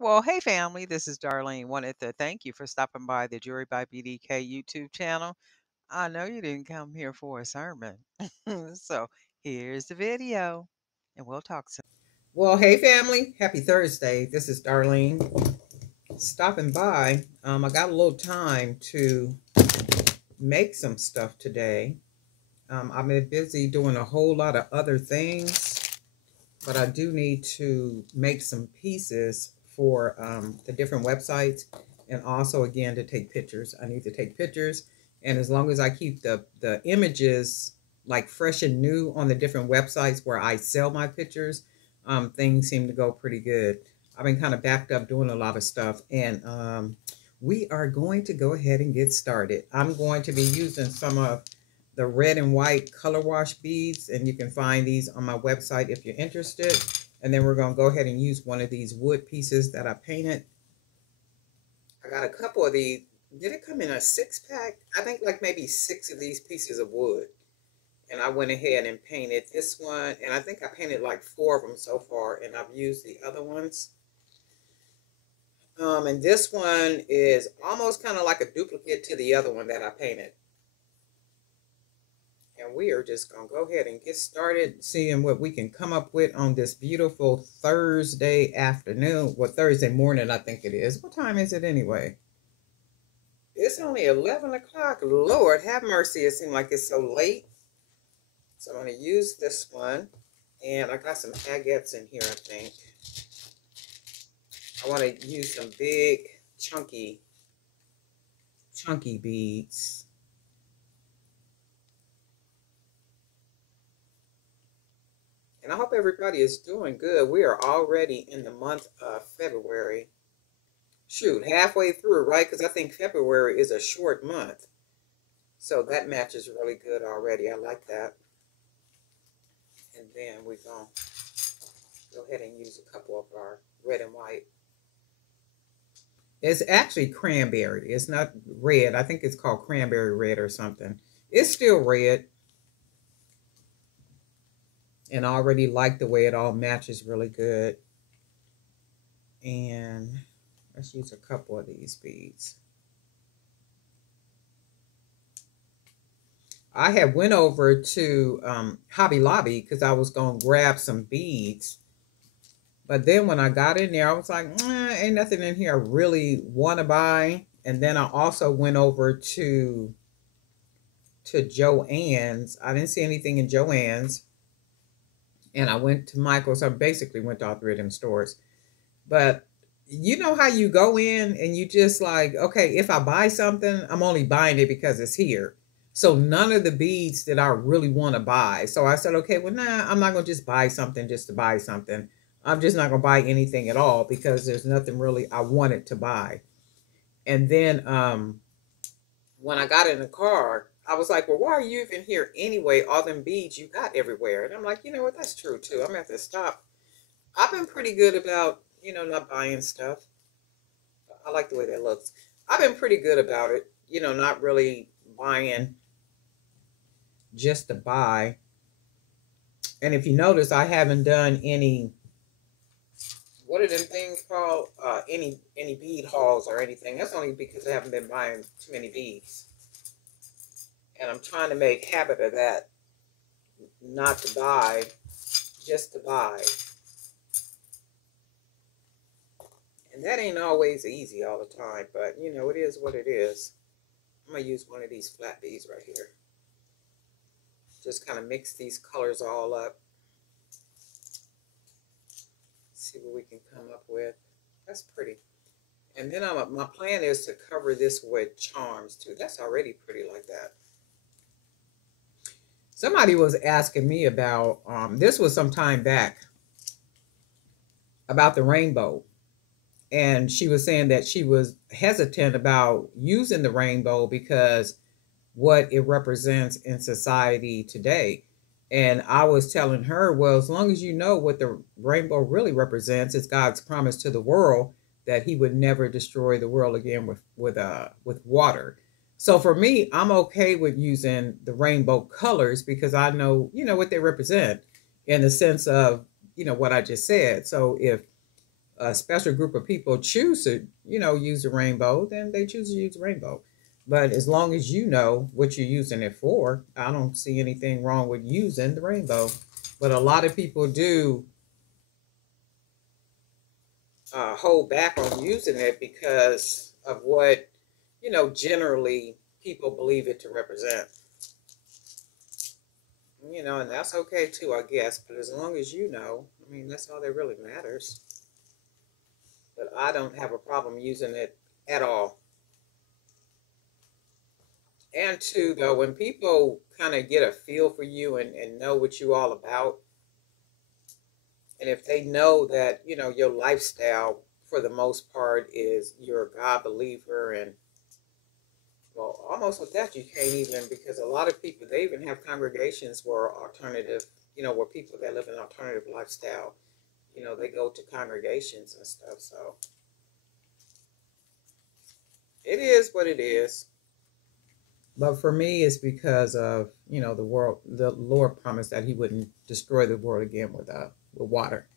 Well, hey family, this is Darlene. Wanted to thank you for stopping by the Jury by BDK YouTube channel. I know you didn't come here for a sermon. So here's the video, and we'll talk soon. Well, hey family, happy Thursday. This is Darlene stopping by. I got a little time to make some stuff today. I've been busy doing a whole lot of other things, but I do need to make some pieces for the different websites, and also again to take pictures. I need to take pictures, and as long as I keep the images like fresh and new on the different websites where I sell my pictures, things seem to go pretty good. I've been kind of backed up doing a lot of stuff, and we are going to go ahead and get started. I'm going to be using some of the red and white color wash beads, and you can find these on my website if you're interested. And then we're going to go ahead and use one of these wood pieces that I painted. I got a couple of these. Did it come in a 6-pack? I think like maybe 6 of these pieces of wood. And I went ahead and painted this one, and I think I painted like 4 of them so far, and I've used the other ones. And this one is almost kind of like a duplicate to the other one that I painted. And we are just going to go ahead and get started seeing what we can come up with on this beautiful Thursday afternoon. Well, Thursday morning, I think it is. What time is it anyway? It's only 11 o'clock. Lord, have mercy. It seems like it's so late. So I'm going to use this one. And I got some agates in here, I think. I want to use some big, chunky beads. And I hope everybody is doing good. We are already in the month of February. Shoot, halfway through, right? Because I think February is a short month. So that matches really good already. I like that. And then we're going to go ahead and use a couple of our red and white. It's actually cranberry. It's not red. I think it's called cranberry red or something. It's still red. And I already like the way it all matches really good. And let's use a couple of these beads. I had went over to Hobby Lobby because I was going to grab some beads. But then when I got in there, I was like, ain't nothing in here I really want to buy. And then I also went over to Joann's. I didn't see anything in Joann's. And I went to Michael's. I basically went to all 3 of them stores. But you know how you go in and you just like, okay, if I buy something, I'm only buying it because it's here. So none of the beads that I really want to buy. So I said, okay, well, nah, I'm not going to just buy something just to buy something. I'm just not going to buy anything at all because there's nothing really I wanted to buy. And then when I got in the car, I was like, well, why are you even here anyway? All them beads you got everywhere. And I'm like, you know what? That's true, too. I'm going to have to stop. I've been pretty good about, not buying stuff. I like the way that looks. I've been pretty good about it, not really buying just to buy. And if you notice, I haven't done any, what are them things called? Any bead hauls or anything. That's only because I haven't been buying too many beads. And I'm trying to make habit of that. Not to buy, just to buy. And that ain't always easy all the time, but it is what it is. I'm going to use one of these flat beads right here. Just kind of mix these colors all up. See what we can come up with. That's pretty. And then my plan is to cover this with charms too. That's already pretty like that. Somebody was asking me about, this was some time back, about the rainbow. And she was saying that she was hesitant about using the rainbow because what it represents in society today. And I was telling her, well, as long as you know what the rainbow really represents, it's God's promise to the world that he would never destroy the world again with water. So for me, I'm okay with using the rainbow colors because I know, what they represent in the sense of, what I just said. So if a special group of people choose to, use the rainbow, then they choose to use the rainbow. But as long as you know what you're using it for, I don't see anything wrong with using the rainbow. But a lot of people do hold back on using it because of what, generally people believe it to represent. And that's okay too, I guess. But as long as you know, I mean, that's all that really matters. But I don't have a problem using it at all. And two, though, when people kind of get a feel for you and know what you all about, and if they know that, your lifestyle for the most part is you're a God believer, and well, almost with that, you can't even, because a lot of people, they even have congregations where alternative, where people that live an alternative lifestyle, they go to congregations and stuff. So it is what it is. But for me, it's because of, the Lord promised that he wouldn't destroy the world again with water.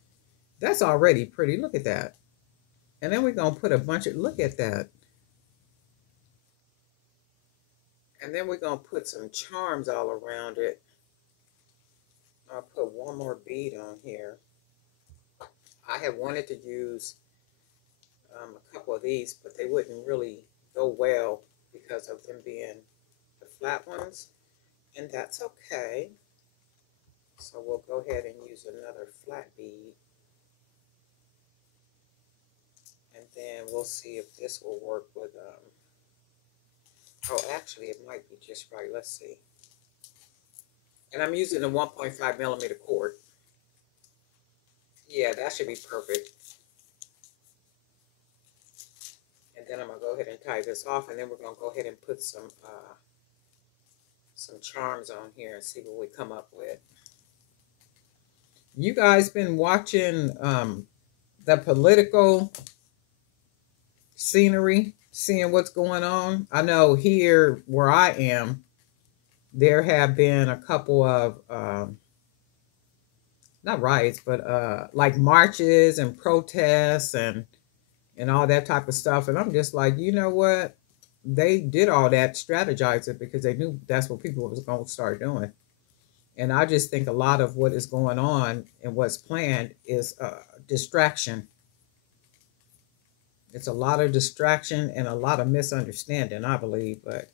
That's already pretty. Look at that. And then we're going to put a bunch of, look at that. And then we're going to put some charms all around it. I'll put one more bead on here. I have wanted to use a couple of these, but they wouldn't really go well because of them being the flat ones. And that's okay. So we'll go ahead and use another flat bead. And then we'll see if this will work with, oh, actually, it might be just right. Let's see. And I'm using a 1.5 millimeter cord. Yeah, that should be perfect. And then I'm going to go ahead and tie this off, and then we're going to go ahead and put some charms on here and see what we come up with. You guys been watching the political scenery, seeing what's going on? I know here where I am, there have been a couple of not riots, but like marches and protests and all that type of stuff. And I'm just like, you know what? They did all that, strategize it, because they knew that's what people was going to start doing. And I just think a lot of what is going on and what's planned is distraction. It's a lot of distraction and a lot of misunderstanding, I believe. But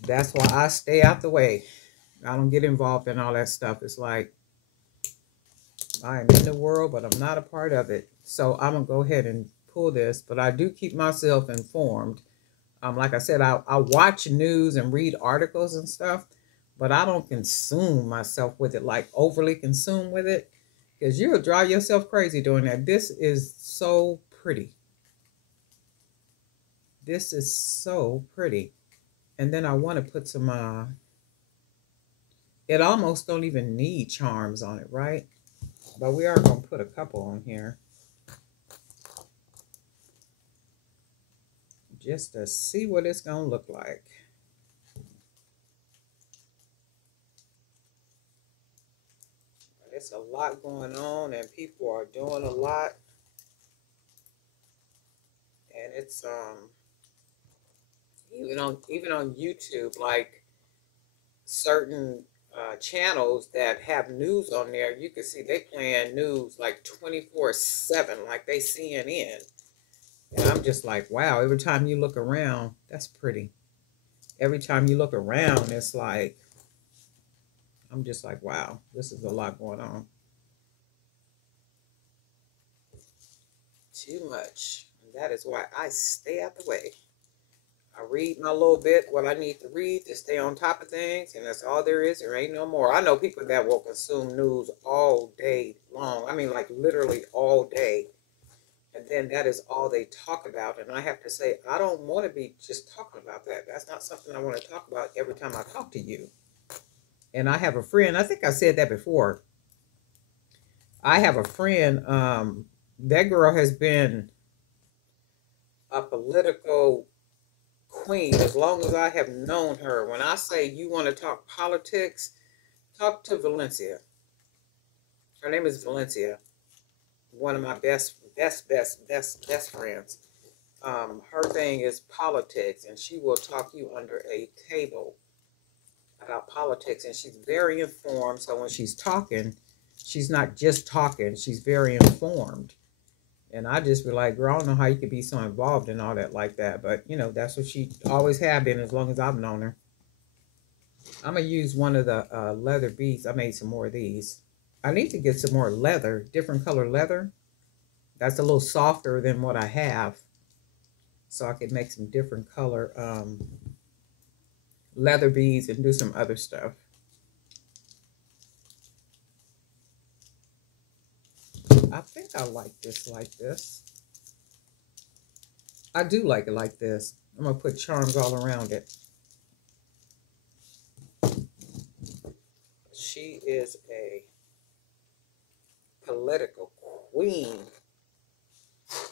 that's why I stay out the way. I don't get involved in all that stuff. It's like, I am in the world, but I'm not a part of it. So I'm going to go ahead and pull this. But I do keep myself informed. Like I said, I watch news and read articles and stuff, but I don't consume myself with it, like overly consume with it, because you'll drive yourself crazy doing that. This is so pretty. This is so pretty. And then I want to put some, it almost don't even need charms on it, right? But we are going to put a couple on here, just to see what it's going to look like. It's a lot going on, and people are doing a lot. And it's even on YouTube, like certain channels that have news on there, you can see they playing news like 24/7, like they CNN. And I'm just like, wow, every time you look around, that's pretty. Every time you look around, it's like, I'm just like, wow, this is a lot going on. Too much. And that is why I stay out the way. I read my little bit, what I need to read to stay on top of things, and that's all there is. There ain't no more. I know people that will consume news all day long. I mean, like literally all day. And then that is all they talk about. And I have to say, I don't want to be just talking about that. That's not something I want to talk about every time I talk to you. And I have a friend, I think I said that before. I have a friend, that girl has been a political queen as long as I have known her. When I say you want to talk politics, talk to Valencia. Her name is Valencia. One of my best best friends. Her thing is politics, and she will talk you under a table about politics, and she's very informed. So when she's talking, she's not just talking; she's very informed. And I just be like, girl, I don't know how you could be so involved in all that like that, but you know, that's what she always have been as long as I've known her. I'm gonna use one of the leather beads. I made some more of these. I need to get some more leather, different color leather. That's a little softer than what I have, so I can make some different color leather beads and do some other stuff. I think I like this like this. I do like it like this. I'm gonna put charms all around it. She is a political queen.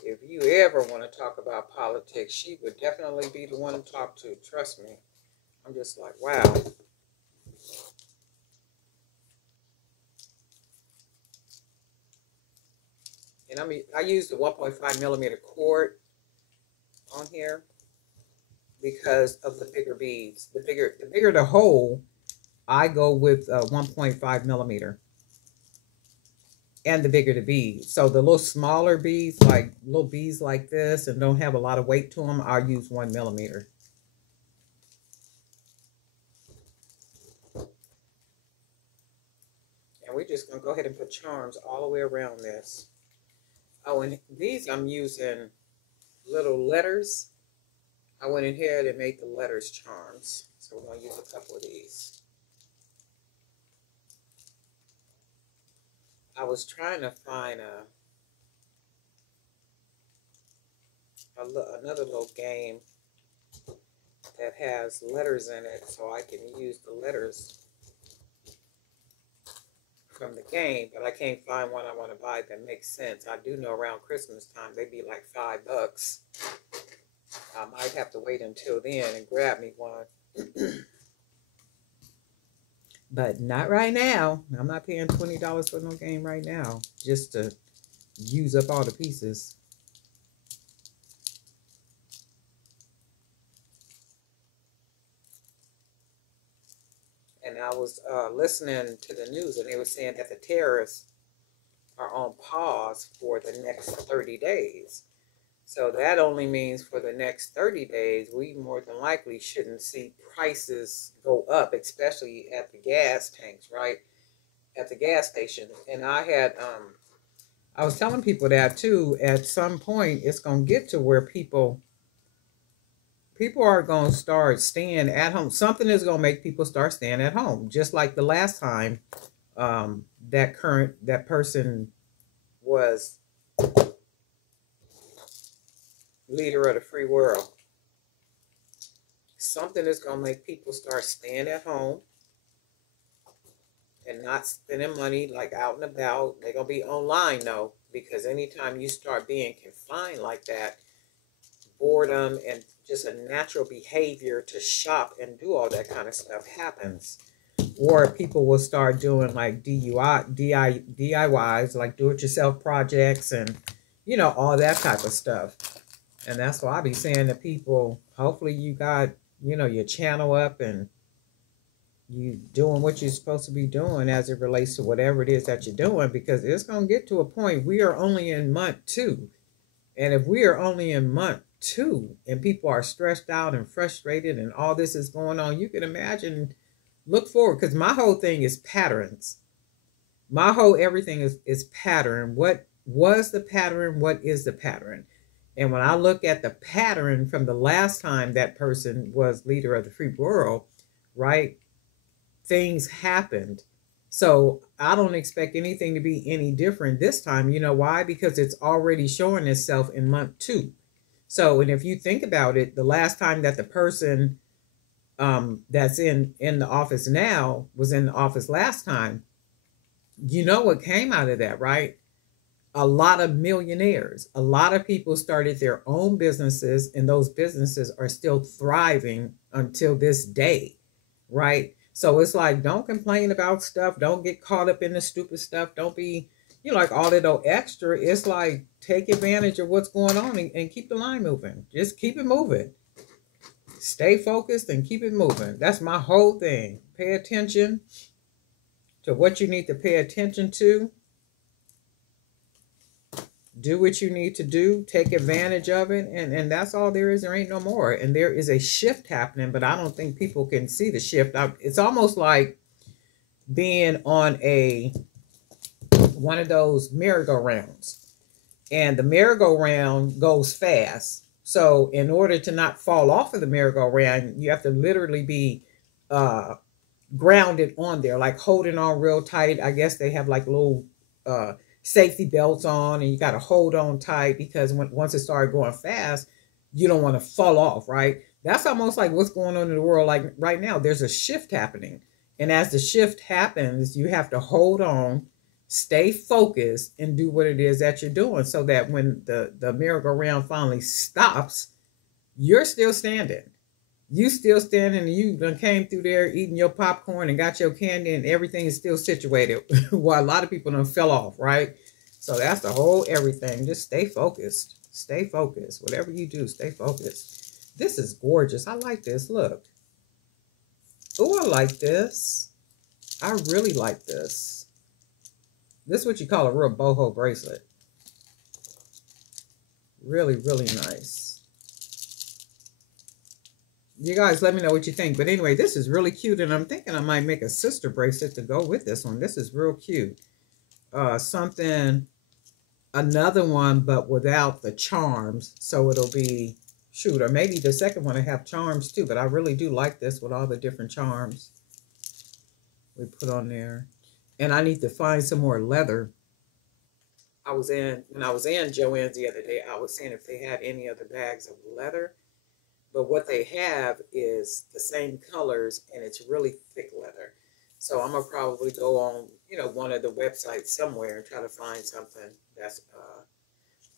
If you ever want to talk about politics, she would definitely be the one to talk to. Trust me. I'm just like, wow. And I use the 1.5 millimeter cord on here because of the bigger beads. The bigger the hole, I go with 1.5 millimeter. And the bigger the bead. So the little smaller beads, like little beads like this and don't have a lot of weight to them, I'll use 1 millimeter. And we're just going to go ahead and put charms all the way around this. Oh, and these I'm using little letters. I went in here and made the letters charms. So we're going to use a couple of these. I was trying to find another little game that has letters in it so I can use the letters from the game, but I can't find one I want to buy that makes sense. I do know around Christmas time they'd be like $5. I might have to wait until then and grab me one. But not right now. I'm not paying $20 for no game right now just to use up all the pieces. And I was listening to the news, and they were saying that the terrorists are on pause for the next 30 days. So that only means for the next 30 days, we more than likely shouldn't see prices go up, especially at the gas tanks, right? At the gas station. And I was telling people that too, at some point, it's going to get to where people are going to start staying at home. Something is going to make people start staying at home. Just like the last time that person was leader of the free world. Something is going to make people start staying at home and not spending money like out and about. They're going to be online though, because anytime you start being confined like that, boredom and just a natural behavior to shop and do all that kind of stuff happens. Or people will start doing like DIYs, like do-it-yourself projects and, you know, all that type of stuff. And that's why I be saying to people, hopefully you got, you know, your channel up and you doing what you're supposed to be doing as it relates to whatever it is that you're doing, because it's going to get to a point. We are only in month 2. And if we are only in month 2 and people are stressed out and frustrated and all this is going on, you can imagine, look forward, because my whole thing is patterns. My whole everything is pattern. What was the pattern? What is the pattern? And when I look at the pattern from the last time that person was leader of the free world, right, things happened. So I don't expect anything to be any different this time. You know why? Because it's already showing itself in month 2. So, and if you think about it, the last time that the person that's in the office now was in the office last time, you know what came out of that, right? A lot of millionaires, a lot of people started their own businesses, and those businesses are still thriving until this day, right? So it's like, don't complain about stuff. Don't get caught up in the stupid stuff. Don't be, you know, like all that old extra, it's like take advantage of what's going on and keep the line moving. Just keep it moving. Stay focused and keep it moving. That's my whole thing. Pay attention to what you need to pay attention to. Do what you need to do. Take advantage of it. And that's all there is. There ain't no more. And there is a shift happening, but I don't think people can see the shift. It's almost like being on one of those merry-go-rounds. And the merry-go-round goes fast. So in order to not fall off of the merry-go-round, you have to literally be grounded on there, like holding on real tight. I guess they have like little safety belts on, and you got to hold on tight because once it started going fast, you don't want to fall off, right? That's almost like what's going on in the world. Like right now, there's a shift happening. And as the shift happens, you have to hold on, stay focused, and do what it is that you're doing so that when the merry-go-round finally stops, you're still standing. You still standing, and you done came through there eating your popcorn and got your candy, and everything is still situated. While a lot of people done fell off, right? So that's the whole everything. Just stay focused. Stay focused. Whatever you do, stay focused. This is gorgeous. I like this. Look. Oh, I like this. I really like this. This is what you call a real boho bracelet. Really, really nice. You guys let me know what you think. But anyway, this is really cute. And I'm thinking I might make a sister bracelet to go with this one. This is real cute. Another one, but without the charms. So it'll be, shoot, or maybe the second one will have charms too. But I really do like this with all the different charms we put on there. And I need to find some more leather. When I was in Joann's the other day, I was seeing if they had any other bags of leather. But what they have is the same colors, and it's really thick leather. So I'm gonna probably go on, one of the websites somewhere and try to find something that's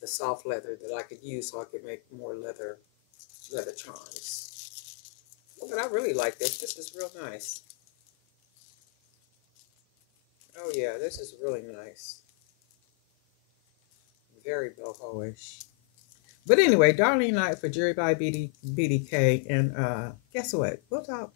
the soft leather that I could use so I could make more leather charms. But I really like this. This is real nice. Oh yeah, this is really nice. Very boho-ish. But anyway, Darlene Knight for Jewelry by BDK. And guess what? We'll talk.